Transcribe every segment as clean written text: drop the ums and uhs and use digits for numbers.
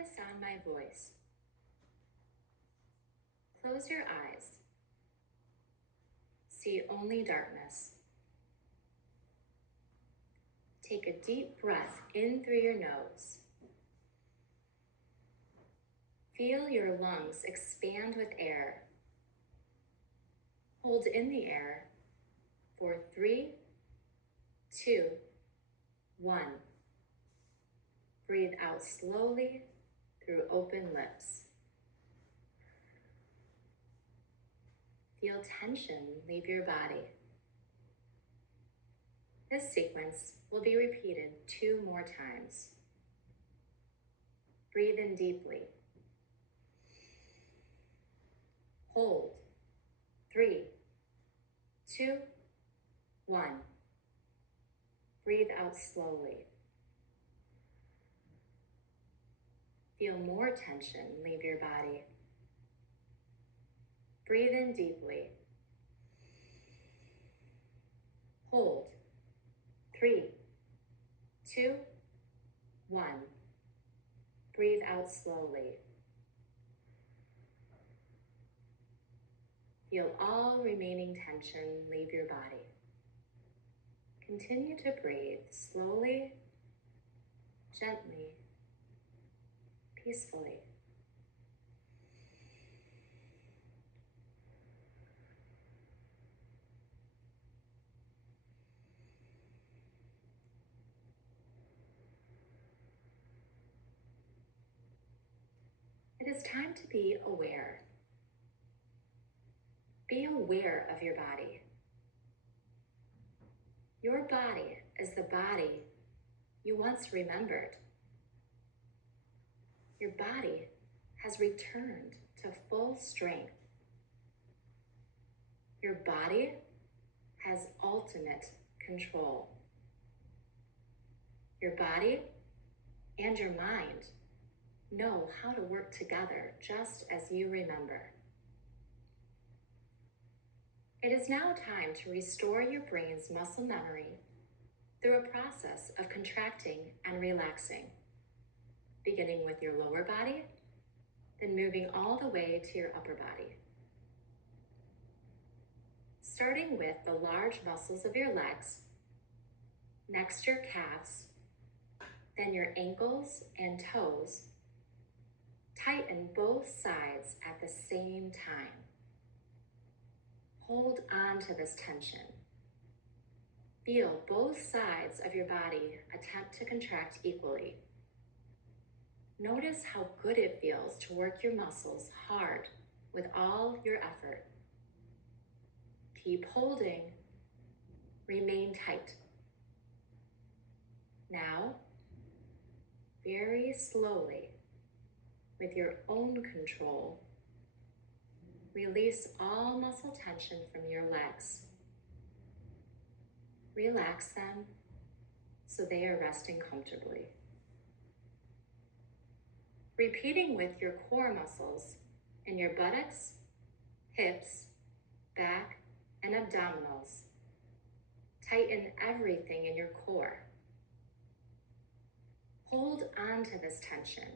Focus on my voice. Close your eyes. See only darkness. Take a deep breath in through your nose. Feel your lungs expand with air. Hold in the air for 3, 2, 1. Breathe out slowly through open lips. Feel tension leave your body. This sequence will be repeated 2 more times. Breathe in deeply. Hold. 3, 2, 1. Breathe out slowly. Feel more tension leave your body. Breathe in deeply. Hold. 3, 2, 1. Breathe out slowly. Feel all remaining tension leave your body. Continue to breathe slowly, gently, peacefully. It is time to be aware. Be aware of your body. Your body is the body you once remembered. Your body has returned to full strength. Your body has ultimate control. Your body and your mind know how to work together just as you remember. It is now time to restore your brain's muscle memory through a process of contracting and relaxing, beginning with your lower body, then moving all the way to your upper body. Starting with the large muscles of your legs, next your calves, then your ankles and toes. Tighten both sides at the same time. Hold on to this tension. Feel both sides of your body attempt to contract equally. Notice how good it feels to work your muscles hard with all your effort. Keep holding. Remain tight. Now, very slowly, with your own control, release all muscle tension from your legs. Relax them so they are resting comfortably. Repeating with your core muscles in your buttocks, hips, back, and abdominals. Tighten everything in your core. Hold on to this tension.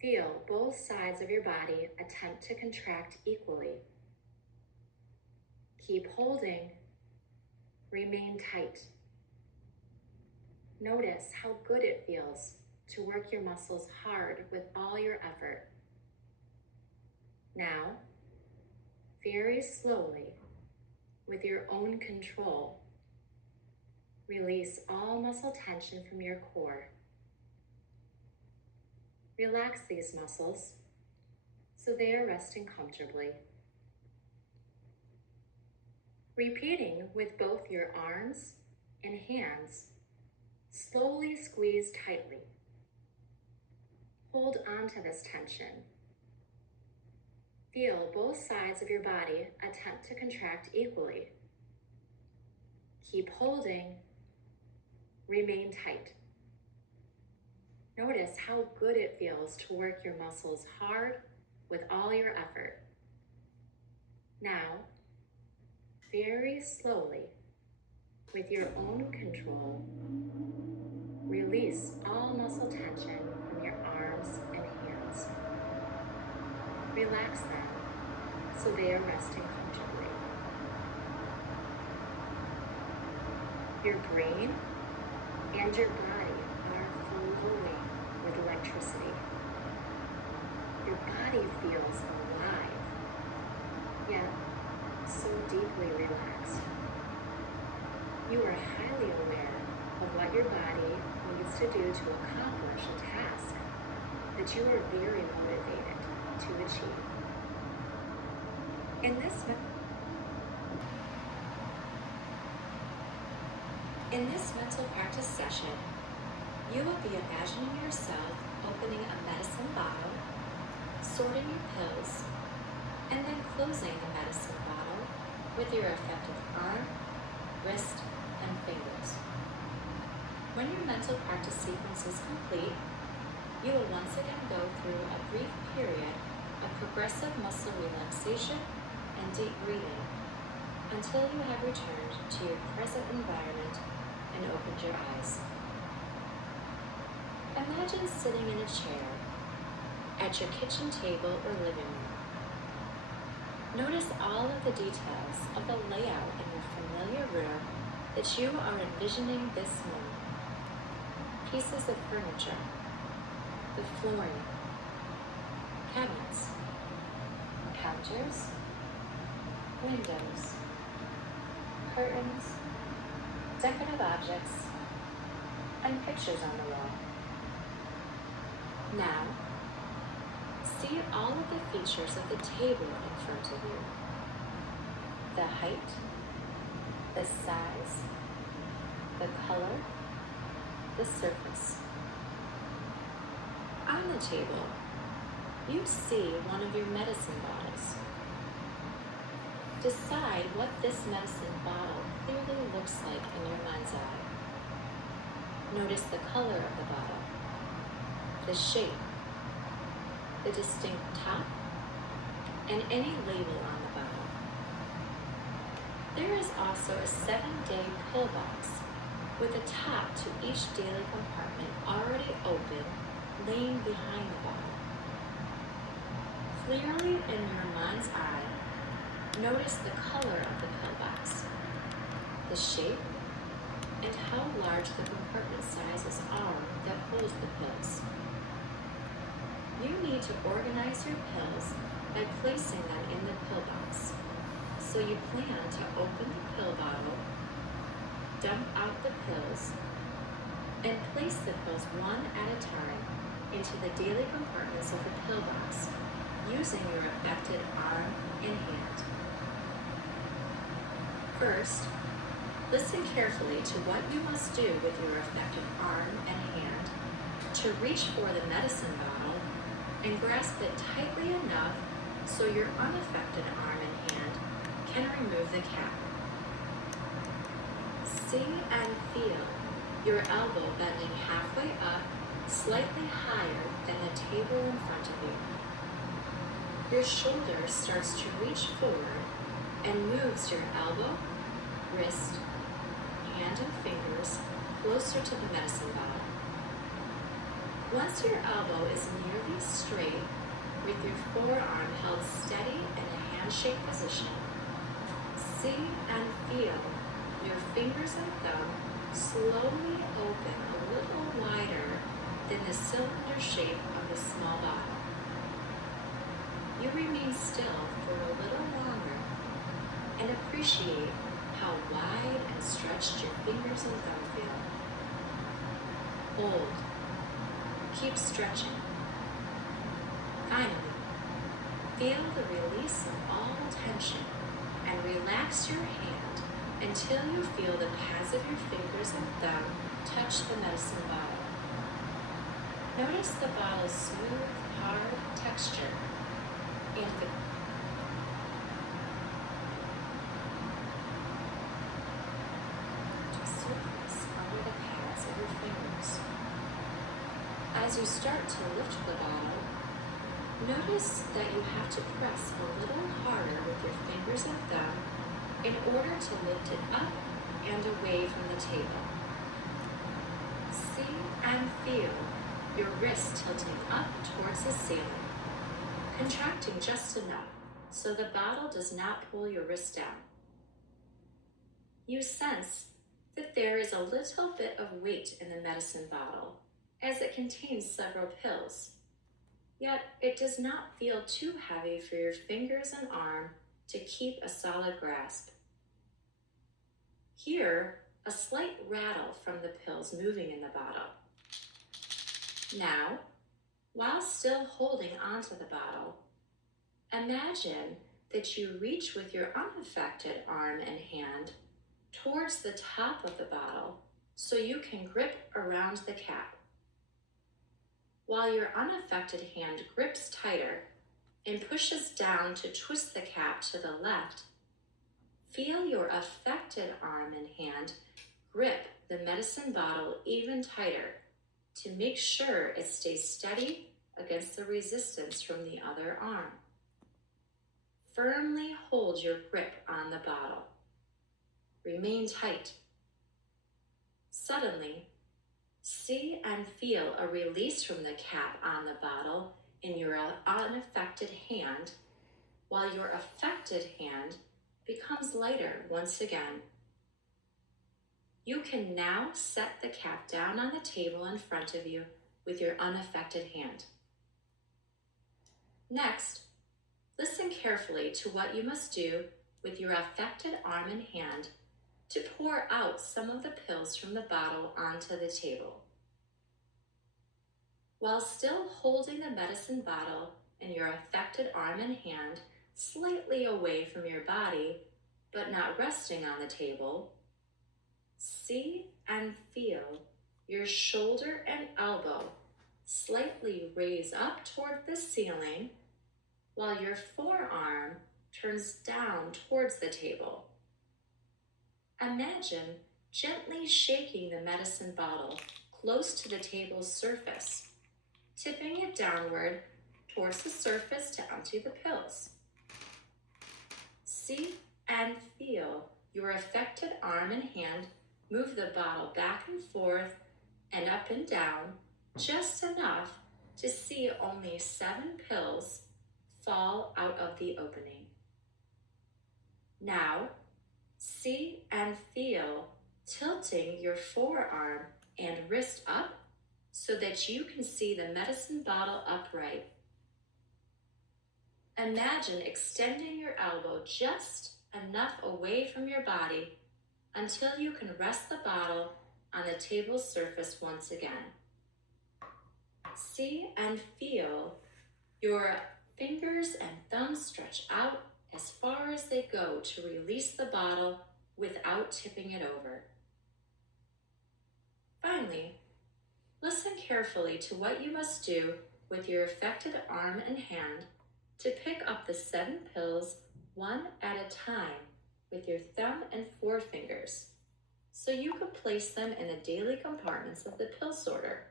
Feel both sides of your body attempt to contract equally. Keep holding. Remain tight. Notice how good it feels to work your muscles hard with all your effort. Now, very slowly, with your own control, release all muscle tension from your core. Relax these muscles so they are resting comfortably. Repeating with both your arms and hands, slowly squeeze tightly. Hold on to this tension. Feel both sides of your body attempt to contract equally. Keep holding. Remain tight. Notice how good it feels to work your muscles hard with all your effort. Now, very slowly, with your own control, release all muscle tension from your relax them so they are resting comfortably. Your brain and your body are flowing with electricity. Your body feels alive, yet so deeply relaxed. You are highly aware of what your body needs to do to accomplish a task that you are very motivated to achieve. In this mental practice session, you will be imagining yourself opening a medicine bottle, sorting your pills, and then closing the medicine bottle with your affected arm, wrist, and fingers. When your mental practice sequence is complete, you will once again go through a brief period of progressive muscle relaxation and deep breathing until you have returned to your present environment and opened your eyes. Imagine sitting in a chair at your kitchen table or living room. Notice all of the details of the layout in your familiar room that you are envisioning this moment. Pieces of furniture, the flooring, cabinets, counters, windows, curtains, decorative objects, and pictures on the wall. Now, see all of the features of the table in front of you. The height, the size, the color, the surface. On the table, you see one of your medicine bottles. Decide what this medicine bottle clearly looks like in your mind's eye. Notice the color of the bottle, the shape, the distinct top, and any label on the bottle. There is also a 7-day pill box with a top to each daily compartment already open, laying behind the bottle. Clearly in your mind's eye, notice the color of the pill box, the shape, and how large the compartment sizes are that hold the pills. You need to organize your pills by placing them in the pill box. So you plan to open the pill bottle, dump out the pills, and place the pills one at a time into the daily compartments of the pill box using your affected arm and hand. First, listen carefully to what you must do with your affected arm and hand to reach for the medicine bottle and grasp it tightly enough so your unaffected arm and hand can remove the cap. See and feel your elbow bending halfway up, slightly higher than the table in front of you. Your shoulder starts to reach forward and moves your elbow, wrist, hand, and fingers closer to the medicine bottle. Once your elbow is nearly straight, with your forearm held steady in a handshake position, see and feel your fingers and thumb slowly open a little wider than the cylinder shape of the small bottle. You remain still for a little longer and appreciate how wide and stretched your fingers and thumb feel. Hold. Keep stretching. Finally, feel the release of all tension and relax your hand until you feel the pads of your fingers and thumb touch the medicine bottle. Notice the bottle's smooth, hard texture and the surface under the pads of your fingers. As you start to lift the bottle, notice that you have to press a little harder with your fingers and thumb in order to lift it up and away from the table. See and feel your wrist tilting up towards the ceiling, contracting just enough so the bottle does not pull your wrist down. You sense that there is a little bit of weight in the medicine bottle, as it contains several pills. Yet it does not feel too heavy for your fingers and arm to keep a solid grasp. Hear a slight rattle from the pills moving in the bottle. Now, while still holding onto the bottle, imagine that you reach with your unaffected arm and hand towards the top of the bottle so you can grip around the cap. While your unaffected hand grips tighter and pushes down to twist the cap to the left, feel your affected arm and hand grip the medicine bottle even tighter to make sure it stays steady against the resistance from the other arm. Firmly hold your grip on the bottle. Remain tight. Suddenly, see and feel a release from the cap on the bottle in your unaffected hand, while your affected hand becomes lighter once again. You can now set the cap down on the table in front of you with your unaffected hand. Next, listen carefully to what you must do with your affected arm and hand to pour out some of the pills from the bottle onto the table. While still holding the medicine bottle and your affected arm and hand slightly away from your body, but not resting on the table, see and feel your shoulder and elbow slightly raise up toward the ceiling while your forearm turns down towards the table. Imagine gently shaking the medicine bottle close to the table's surface, tipping it downward towards the surface to empty the pills. See and feel your affected arm and hand move the bottle back and forth and up and down just enough to see only 7 pills fall out of the opening. Now, see and feel tilting your forearm and wrist up so that you can see the medicine bottle upright. Imagine extending your elbow just enough away from your body until you can rest the bottle on the table's surface once again. See and feel your fingers and thumbs stretch out as far as they go to release the bottle without tipping it over. Finally, listen carefully to what you must do with your affected arm and hand to pick up the 7 pills one at a time with your thumb and forefingers, so you can place them in the daily compartments of the pill sorter.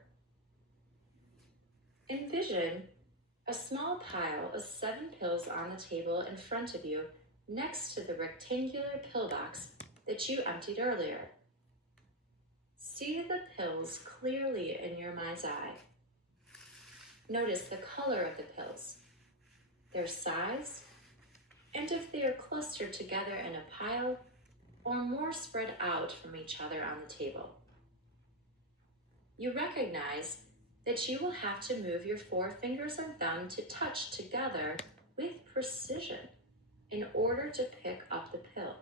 Envision a small pile of 7 pills on the table in front of you next to the rectangular pill box that you emptied earlier. See the pills clearly in your mind's eye. Notice the color of the pills, their size, and if they are clustered together in a pile or more spread out from each other on the table. You recognize that you will have to move your forefingers and thumb to touch together with precision in order to pick up the pill.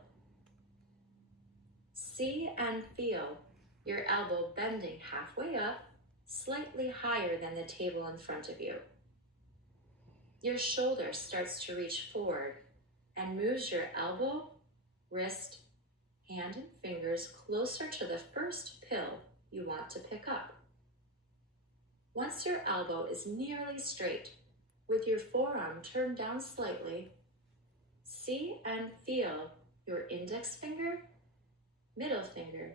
See and feel your elbow bending halfway up, slightly higher than the table in front of you. Your shoulder starts to reach forward and moves your elbow, wrist, hand, and fingers closer to the first pill you want to pick up. Once your elbow is nearly straight, with your forearm turned down slightly, see and feel your index finger, middle finger,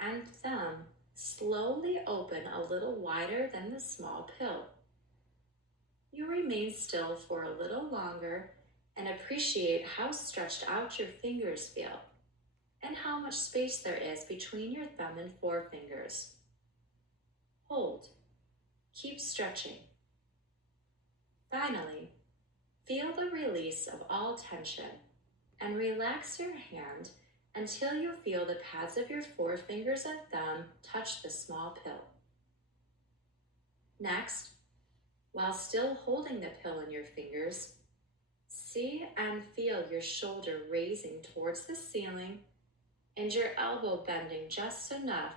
and thumb slowly open a little wider than the small pill. You remain still for a little longer and appreciate how stretched out your fingers feel and how much space there is between your thumb and forefingers. Hold. Keep stretching. Finally, Feel the release of all tension and relax your hand until you feel the pads of your forefingers and thumb touch the small pill. Next, while still holding the pill in your fingers, see and feel your shoulder raising towards the ceiling and your elbow bending just enough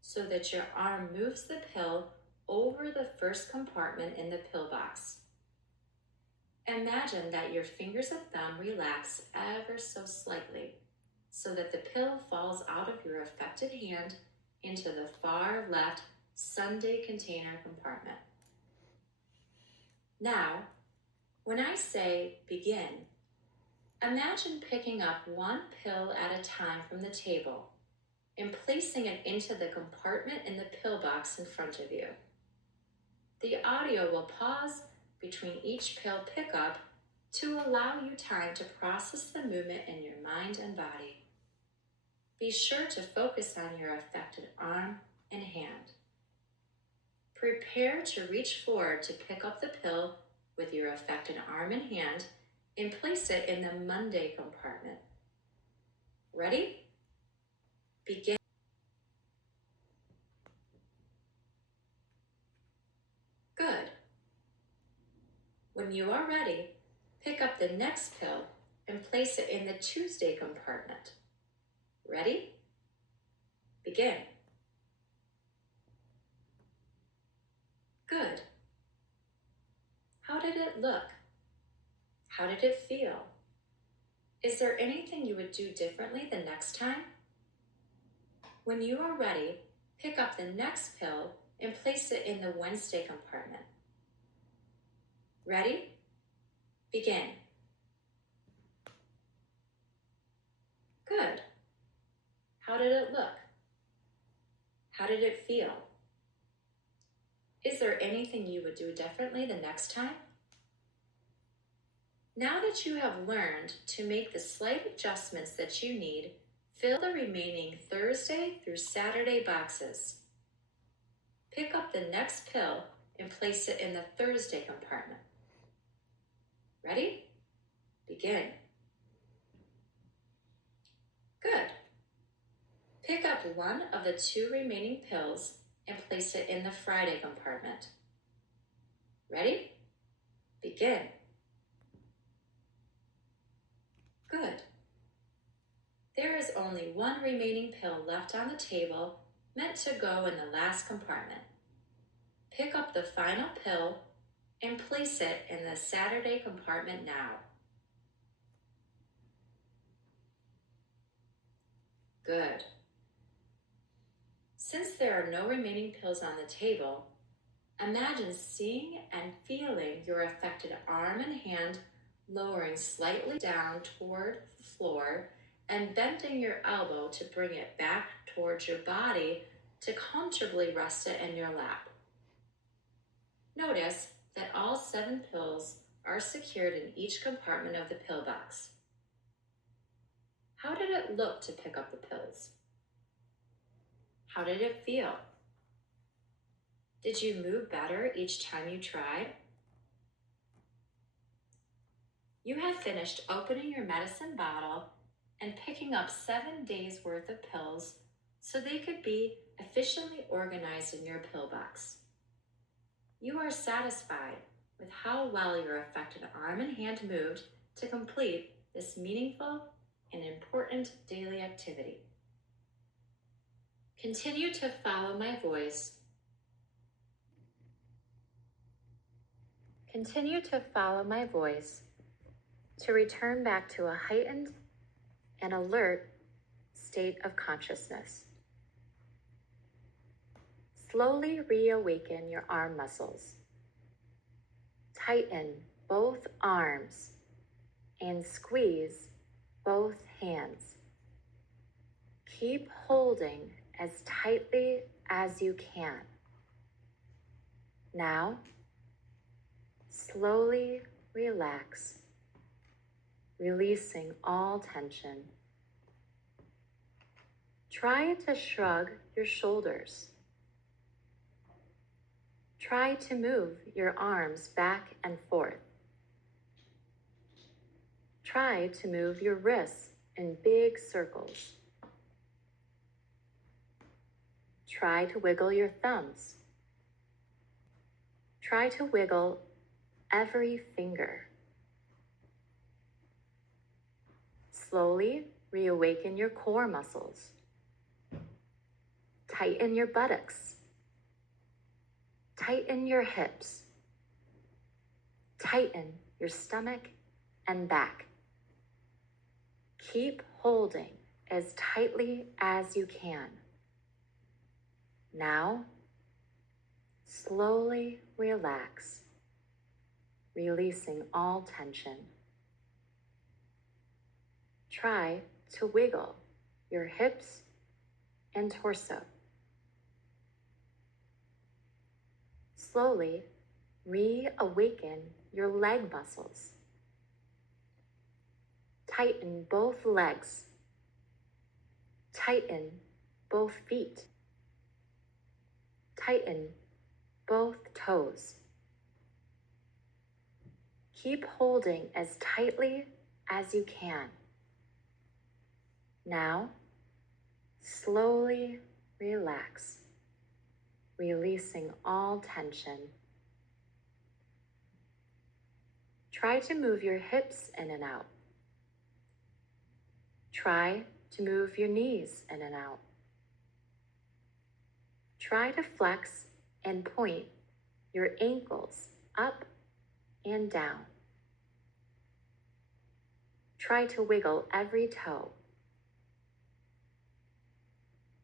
so that your arm moves the pill over the first compartment in the pillbox. Imagine that your fingers and thumb relax ever so slightly so that the pill falls out of your affected hand into the far left Sunday container compartment. Now, when I say begin, imagine picking up one pill at a time from the table and placing it into the compartment in the pillbox in front of you. The audio will pause between each pill pickup to allow you time to process the movement in your mind and body. Be sure to focus on your affected arm and hand. Prepare to reach forward to pick up the pill with your affected arm and hand and place it in the Monday compartment. Ready? Begin. Good. When you are ready, pick up the next pill and place it in the Tuesday compartment. Ready? Begin. Good. How did it look? How did it feel? Is there anything you would do differently the next time? When you are ready, pick up the next pill and place it in the Wednesday compartment. Ready? Begin. Good. How did it look? How did it feel? Is there anything you would do differently the next time? Now that you have learned to make the slight adjustments that you need, fill the remaining Thursday through Saturday boxes. Pick up the next pill and place it in the Thursday compartment. Ready? Begin. Good. Pick up one of the 2 remaining pills and place it in the Friday compartment. Ready? Begin. Good. There is only 1 remaining pill left on the table, meant to go in the last compartment. Pick up the final pill and place it in the Saturday compartment now. Good. Since there are no remaining pills on the table, imagine seeing and feeling your affected arm and hand lowering slightly down toward the floor and bending your elbow to bring it back towards your body to comfortably rest it in your lap. Notice that all 7 pills are secured in each compartment of the pillbox. How did it look to pick up the pills? How did it feel? Did you move better each time you tried? You have finished opening your medicine bottle and picking up 7 days worth of pills so they could be efficiently organized in your pillbox. You are satisfied with how well your affected arm and hand moved to complete this meaningful and important daily activity. Continue to follow my voice. Continue to follow my voice to return back to a heightened and alert state of consciousness. Slowly reawaken your arm muscles. Tighten both arms and squeeze both hands. Keep holding as tightly as you can. Now, slowly relax, releasing all tension. Try to shrug your shoulders. Try to move your arms back and forth. Try to move your wrists in big circles. Try to wiggle your thumbs. Try to wiggle every finger. Slowly reawaken your core muscles. Tighten your buttocks. Tighten your hips. Tighten your stomach and back. Keep holding as tightly as you can. Now, slowly relax, releasing all tension. Try to wiggle your hips and torso. Slowly reawaken your leg muscles. Tighten both legs. Tighten both feet. Tighten both toes. Keep holding as tightly as you can. Now, slowly relax, releasing all tension. Try to move your hips in and out. Try to move your knees in and out. Try to flex and point your ankles up and down. Try to wiggle every toe.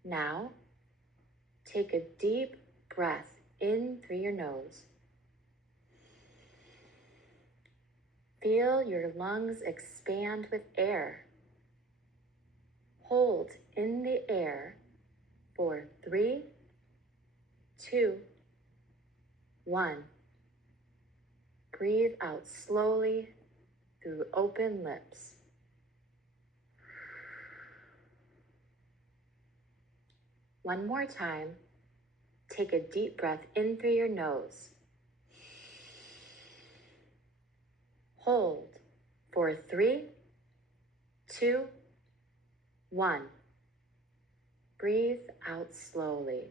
Now, take a deep breath in through your nose. Feel your lungs expand with air. Hold in the air for 3, 2, 1. Breathe out slowly through open lips. One more time. Take a deep breath in through your nose. Hold for 3, 2, 1. Breathe out slowly.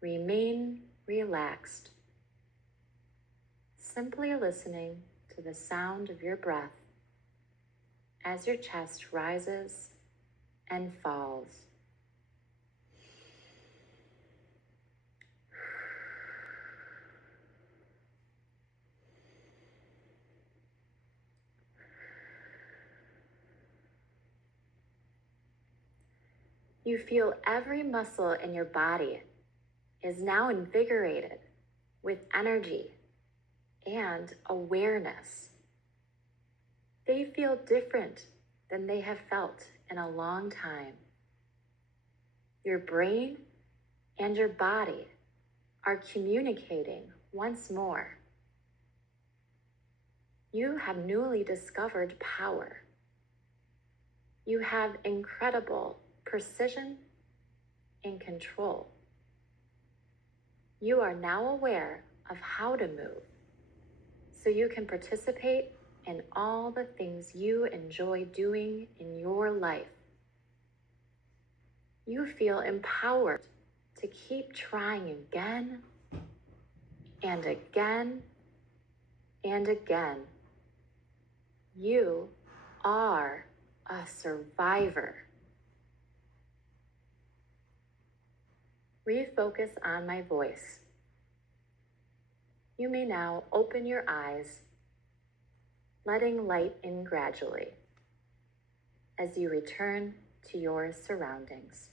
Remain relaxed, simply listening to the sound of your breath as your chest rises and falls. You feel every muscle in your body is now invigorated with energy and awareness. They feel different than they have felt in a long time. Your brain and your body are communicating once more. You have newly discovered power. You have incredible precision and control. You are now aware of how to move, so you can participate in all the things you enjoy doing in your life. You feel empowered to keep trying again and again and again. You are a survivor. Refocus on my voice. You may now open your eyes, letting light in gradually as you return to your surroundings.